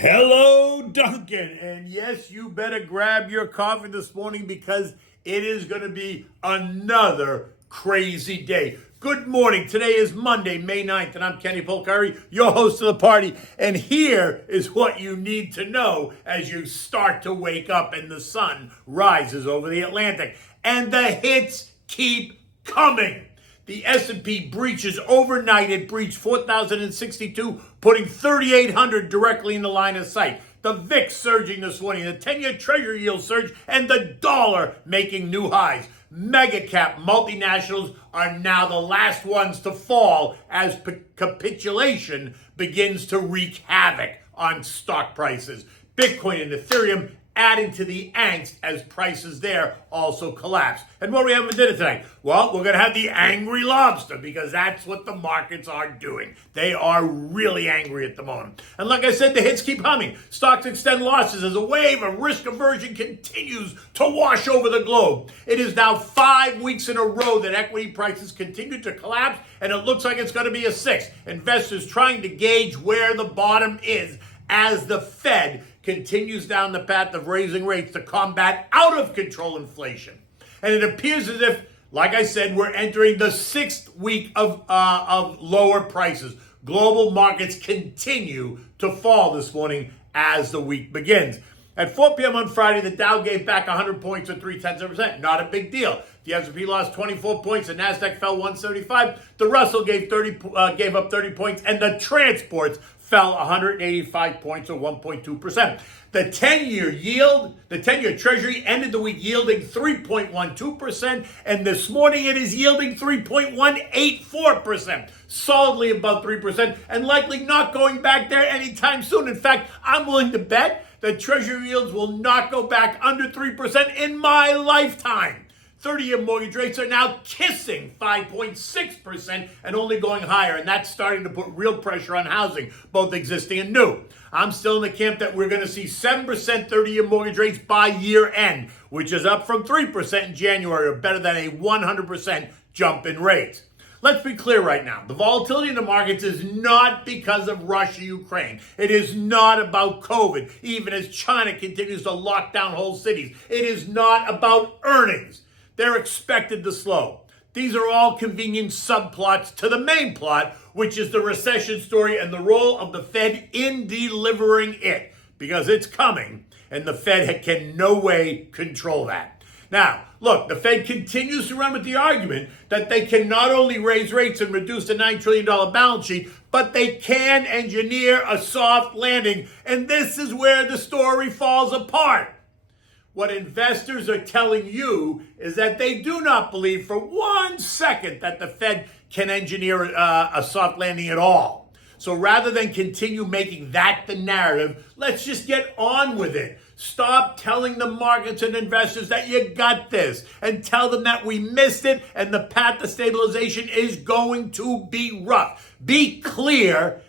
Hello, Duncan. And yes, you better grab your coffee this morning because it is going to be another crazy day. Good morning. Today is Monday, May 9th, and I'm Kenny Polcari, your host of the party. And here is what you need to know as you start to wake up and the sun rises over the Atlantic. And the hits keep coming. The S&P breaches overnight. It breached 4,062, putting 3,800 directly in the line of sight. The VIX surging this morning, the 10-year Treasury yield surged, and the dollar making new highs. Mega cap multinationals are now the last ones to fall as capitulation begins to wreak havoc on stock prices. Bitcoin and Ethereum adding to the angst as prices there also collapse. And what do we have for dinner tonight? Well, we're going to have the Angry Lobster because that's what the markets are doing. They are really angry at the moment. And like I said, the hits keep humming. Stocks extend losses as a wave of risk aversion continues to wash over the globe. It is now 5 weeks in a row that equity prices continue to collapse, and it looks like it's going to be a sixth. Investors trying to gauge where the bottom is as the Fed continues down the path of raising rates to combat out of control inflation. And it appears as if, like I said, we're entering the sixth week of lower prices. Global markets continue to fall this morning as the week begins. At 4 p.m. on Friday, the Dow gave back 100 points or 0.3%. Not a big deal. The S&P lost 24 points, the Nasdaq fell 175. The Russell gave up 30 points, and the transports fell 185 points or 1.2%. The 10-year Treasury ended the week yielding 3.12%, and this morning it is yielding 3.184%, solidly above 3%, and likely not going back there anytime soon. In fact, I'm willing to bet that Treasury yields will not go back under 3% in my lifetime. 30-year mortgage rates are now kissing 5.6% and only going higher, and that's starting to put real pressure on housing, both existing and new. I'm still in the camp that we're going to see 7% 30-year mortgage rates by year end, which is up from 3% in January, or better than a 100% jump in rates. Let's be clear right now. The volatility in the markets is not because of Russia-Ukraine. It is not about COVID, even as China continues to lock down whole cities. It is not about earnings. They're expected to slow. These are all convenient subplots to the main plot, which is the recession story and the role of the Fed in delivering it, because it's coming, and the Fed can no way control that. Now, look, the Fed continues to run with the argument that they can not only raise rates and reduce the $9 trillion balance sheet, but they can engineer a soft landing, and this is where the story falls apart. What investors are telling you is that they do not believe for 1 second that the Fed can engineer a soft landing at all. So rather than continue making that the narrative, let's just get on with it. Stop telling the markets and investors that you got this, and tell them that we missed it and the path to stabilization is going to be rough. Be clear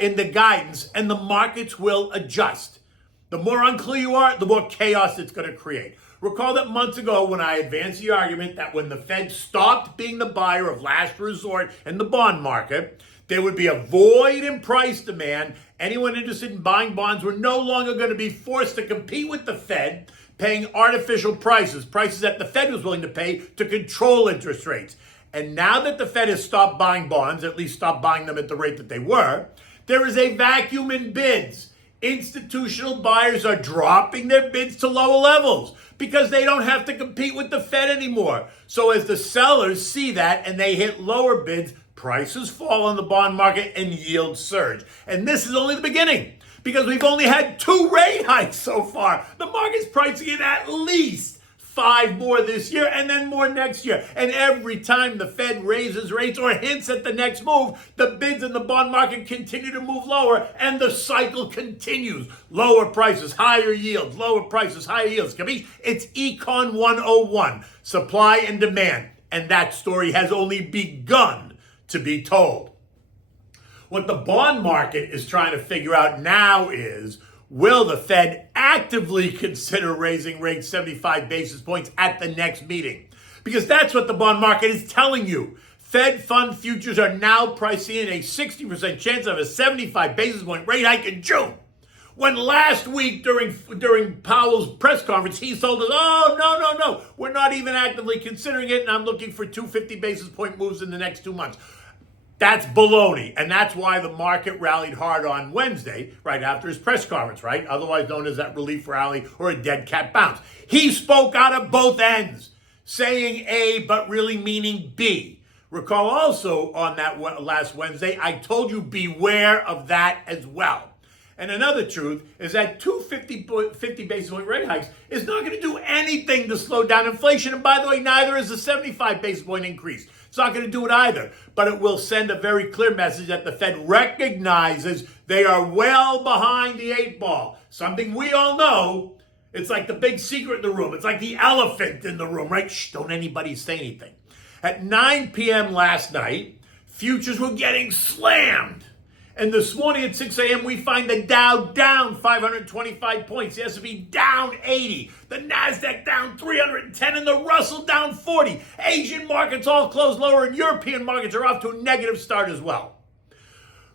in the guidance, and the markets will adjust. The more unclear you are, the more chaos it's going to create. Recall that months ago when I advanced the argument that when the Fed stopped being the buyer of last resort in the bond market, there would be a void in price demand. Anyone interested in buying bonds were no longer going to be forced to compete with the Fed, paying artificial prices that the Fed was willing to pay to control interest rates. And now that the Fed has stopped buying bonds, at least stopped buying them at the rate that they were, there is a vacuum in bids. Institutional buyers are dropping their bids to lower levels because they don't have to compete with the Fed anymore. So as the sellers see that and they hit lower bids, prices fall on the bond market and yields surge. And this is only the beginning because we've only had 2 rate hikes so far. The market's pricing in at least 5 more this year and then more next year. And every time the Fed raises rates or hints at the next move, the bids in the bond market continue to move lower and the cycle continues. Lower prices, higher yields, lower prices, higher yields. It's Econ 101, supply and demand. And that story has only begun to be told. What the bond market is trying to figure out now is, will the Fed actively consider raising rates 75 basis points at the next meeting? Because that's what the bond market is telling you. Fed fund futures are now pricing in a 60% chance of a 75 basis point rate hike in June. When last week during Powell's press conference, he told us, oh, no, we're not even actively considering it, and I'm looking for 250 basis point moves in the next 2 months. That's baloney, and that's why the market rallied hard on Wednesday, right after his press conference, right? Otherwise known as that relief rally or a dead cat bounce. He spoke out of both ends, saying A, but really meaning B. Recall also on that last Wednesday, I told you beware of that as well. And another truth is that 50 basis point rate hikes is not going to do anything to slow down inflation. And by the way, neither is the 75 basis point increase. It's not going to do it either. But it will send a very clear message that the Fed recognizes they are well behind the 8 ball. Something we all know. It's like the big secret in the room. It's like the elephant in the room, right? Shh, don't anybody say anything. At 9 p.m. last night, futures were getting slammed. And this morning at 6 a.m., we find the Dow down 525 points, the S&P down 80, the NASDAQ down 310, and the Russell down 40. Asian markets all closed lower, and European markets are off to a negative start as well.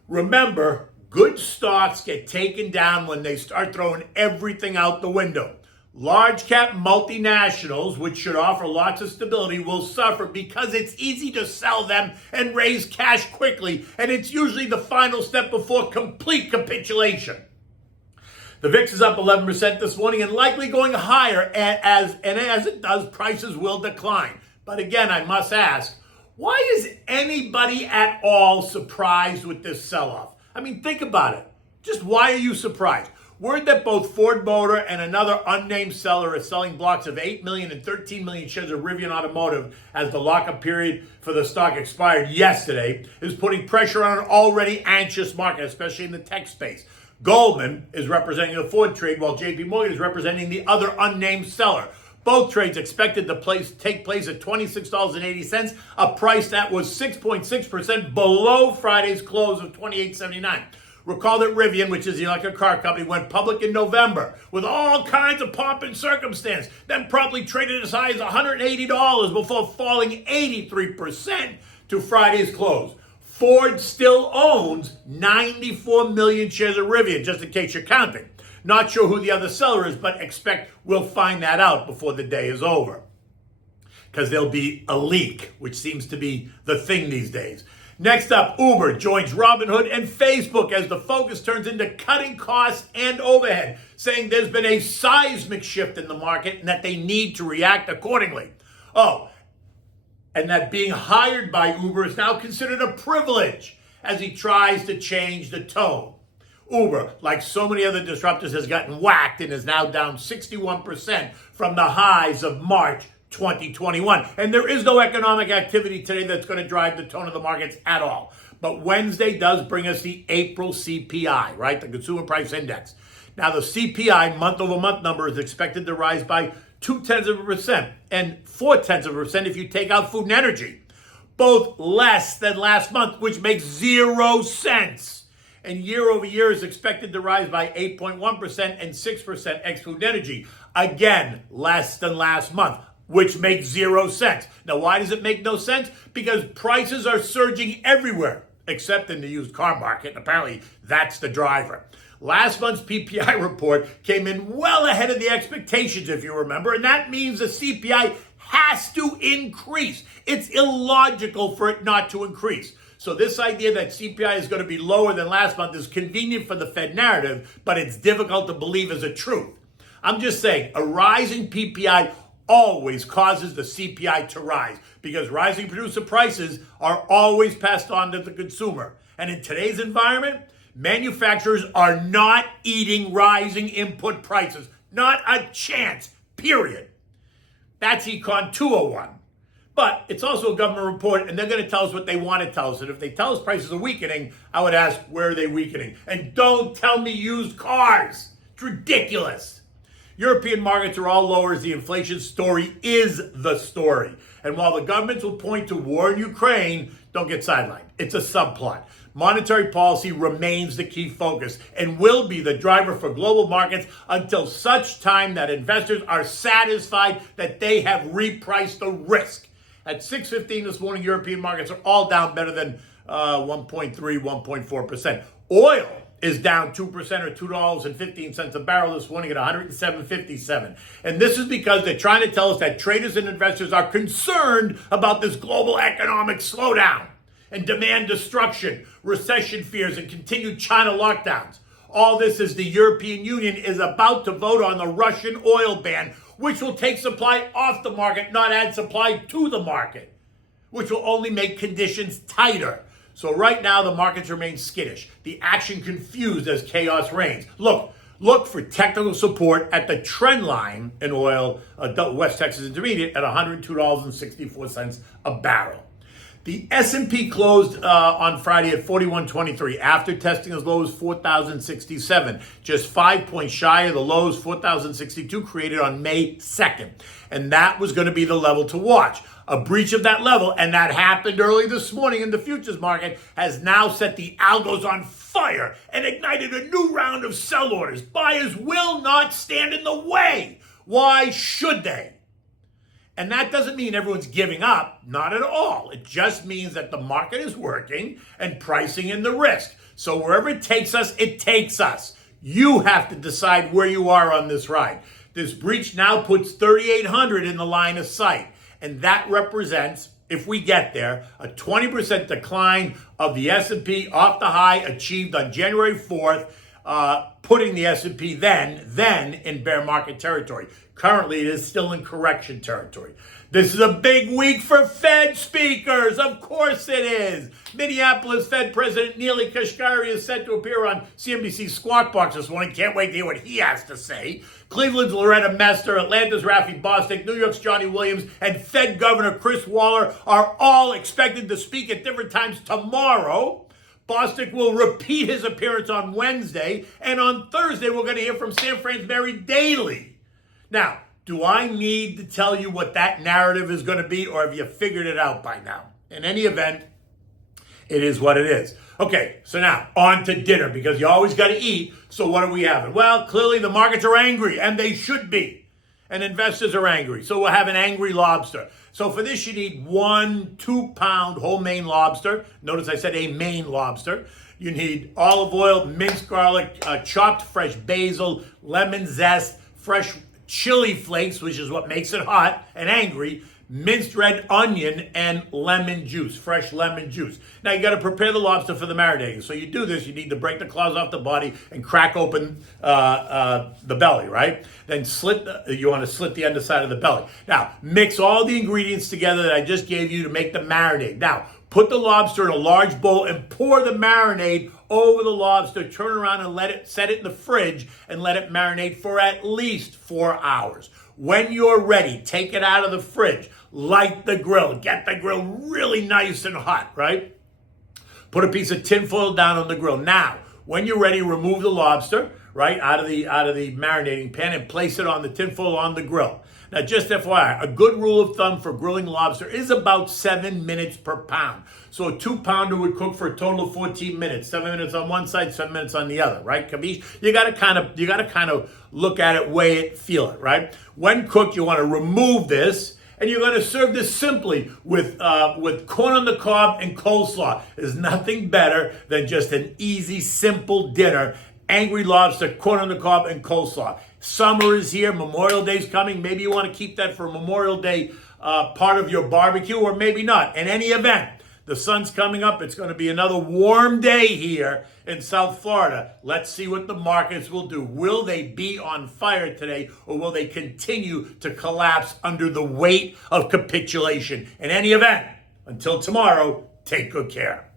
Remember, good stocks get taken down when they start throwing everything out the window. Large cap multinationals, which should offer lots of stability, will suffer because it's easy to sell them and raise cash quickly, and it's usually the final step before complete capitulation. The VIX is up 11% this morning and likely going higher, and as it does, prices will decline. But again, I must ask, why is anybody at all surprised with this sell-off? I mean, think about it. Just why are you surprised? Word that both Ford Motor and another unnamed seller are selling blocks of 8 million and 13 million shares of Rivian Automotive as the lockup period for the stock expired yesterday is putting pressure on an already anxious market, especially in the tech space. Goldman is representing the Ford trade while JP Morgan is representing the other unnamed seller. Both trades expected to take place at $26.80, a price that was 6.6% below Friday's close of $28.79. Recall that Rivian, which is the electric car company, went public in November with all kinds of pomp and circumstance, then promptly traded as high as $180 before falling 83% to Friday's close. Ford still owns 94 million shares of Rivian, just in case you're counting. Not sure who the other seller is, but expect we'll find that out before the day is over. Because there'll be a leak, which seems to be the thing these days. Next up, Uber joins Robinhood and Facebook as the focus turns into cutting costs and overhead, saying there's been a seismic shift in the market and that they need to react accordingly. Oh, and that being hired by Uber is now considered a privilege as he tries to change the tone. Uber, like so many other disruptors, has gotten whacked and is now down 61% from the highs of March 2021. And there is no economic activity today that's going to drive the tone of the markets at all. But Wednesday does bring us the April CPI, right? The Consumer Price Index. Now, the CPI month-over-month number is expected to rise by 0.2% and 0.4% if you take out food and energy. Both less than last month, which makes 0 sense. And year over year is expected to rise by 8.1% and 6% ex food and energy. Again, less than last month, which makes 0 sense. Now, why does it make no sense? Because prices are surging everywhere, except in the used car market. Apparently, that's the driver. Last month's PPI report came in well ahead of the expectations, if you remember, and that means the CPI has to increase. It's illogical for it not to increase. So this idea that CPI is going to be lower than last month is convenient for the Fed narrative, but it's difficult to believe as a truth. I'm just saying, a rising PPI always causes the CPI to rise because rising producer prices are always passed on to the consumer. And in today's environment, manufacturers are not eating rising input prices. Not a chance, period. That's Econ 201. But it's also a government report, and they're going to tell us what they want to tell us. And if they tell us prices are weakening, I would ask, where are they weakening? And don't tell me used cars. It's ridiculous. European markets are all lower as the inflation story is the story. And while the governments will point to war in Ukraine, don't get sidelined. It's a subplot. Monetary policy remains the key focus and will be the driver for global markets until such time that investors are satisfied that they have repriced the risk. At 6:15 this morning, European markets are all down better than 1.3, 1.4%. Oil is down 2% or $2.15 a barrel this morning at 107.57. And this is because they're trying to tell us that traders and investors are concerned about this global economic slowdown and demand destruction, recession fears, and continued China lockdowns. All this is the European Union is about to vote on the Russian oil ban, which will take supply off the market, not add supply to the market, which will only make conditions tighter. So right now, the markets remain skittish. The action confused as chaos reigns. Look for technical support at the trend line in oil, West Texas Intermediate, at $102.64 a barrel. The S&P closed on Friday at 41.23 after testing as low as 4,067, just 5 points shy of the lows 4,062 created on May 2nd. And that was going to be the level to watch. A breach of that level, and that happened early this morning in the futures market, has now set the algos on fire and ignited a new round of sell orders. Buyers will not stand in the way. Why should they? And that doesn't mean everyone's giving up, not at all. It just means that the market is working and pricing in the risk. So wherever it takes us, it takes us. You have to decide where you are on this ride. This breach now puts 3,800 in the line of sight. And that represents, if we get there, a 20% decline of the S&P off the high achieved on January 4th, putting the S&P then in bear market territory. Currently, it is still in correction territory. This is a big week for Fed speakers. Of course it is. Minneapolis Fed President Neely Kashkari is set to appear on CNBC's Squawk Box this morning. Can't wait to hear what he has to say. Cleveland's Loretta Mester, Atlanta's Rafi Bostic, New York's Johnny Williams, and Fed Governor Chris Waller are all expected to speak at different times tomorrow. Bostic will repeat his appearance on Wednesday, and on Thursday we're going to hear from San Fran's Mary Daly. Now, do I need to tell you what that narrative is going to be, or have you figured it out by now? In any event, it is what it is. Okay, so now on to dinner, because you always got to eat. So what are we having? Well, clearly the markets are angry, and they should be. And investors are angry. So we'll have an Angry Lobster. So for this, you need 1 2-pound whole Maine lobster. Notice I said a Maine lobster. You need olive oil, minced garlic, chopped fresh basil, lemon zest, fresh chili flakes, which is what makes it hot and angry, minced red onion, and lemon juice, fresh lemon juice. Now, you got to prepare the lobster for the marinating. So you do this, you need to break the claws off the body and crack open the belly, right? Then you want to slit the underside of the belly. Now, mix all the ingredients together that I just gave you to make the marinade. Now, put the lobster in a large bowl and pour the marinade over the lobster. Turn around and set it in the fridge and let it marinate for at least 4 hours. When you're ready, take it out of the fridge. Light the grill. Get the grill really nice and hot, right? Put a piece of tinfoil down on the grill. Now, when you're ready, remove the lobster, right, out of the marinating pan and place it on the tinfoil on the grill. Now, just FYI, a good rule of thumb for grilling lobster is about 7 minutes per pound. So a 2-pounder would cook for a total of 14 minutes. 7 minutes on one side, 7 minutes on the other, right? Kabish? You gotta kind of look at it, weigh it, feel it, right? When cooked, you want to remove this, and you're going to serve this simply with corn on the cob and coleslaw. There's nothing better than just an easy, simple dinner. Angry Lobster, corn on the cob, and coleslaw. Summer is here. Memorial Day's coming. Maybe you want to keep that for Memorial Day part of your barbecue, or maybe not. In any event, the sun's coming up. It's going to be another warm day here in South Florida. Let's see what the markets will do. Will they be on fire today, or will they continue to collapse under the weight of capitulation? In any event, until tomorrow, take good care.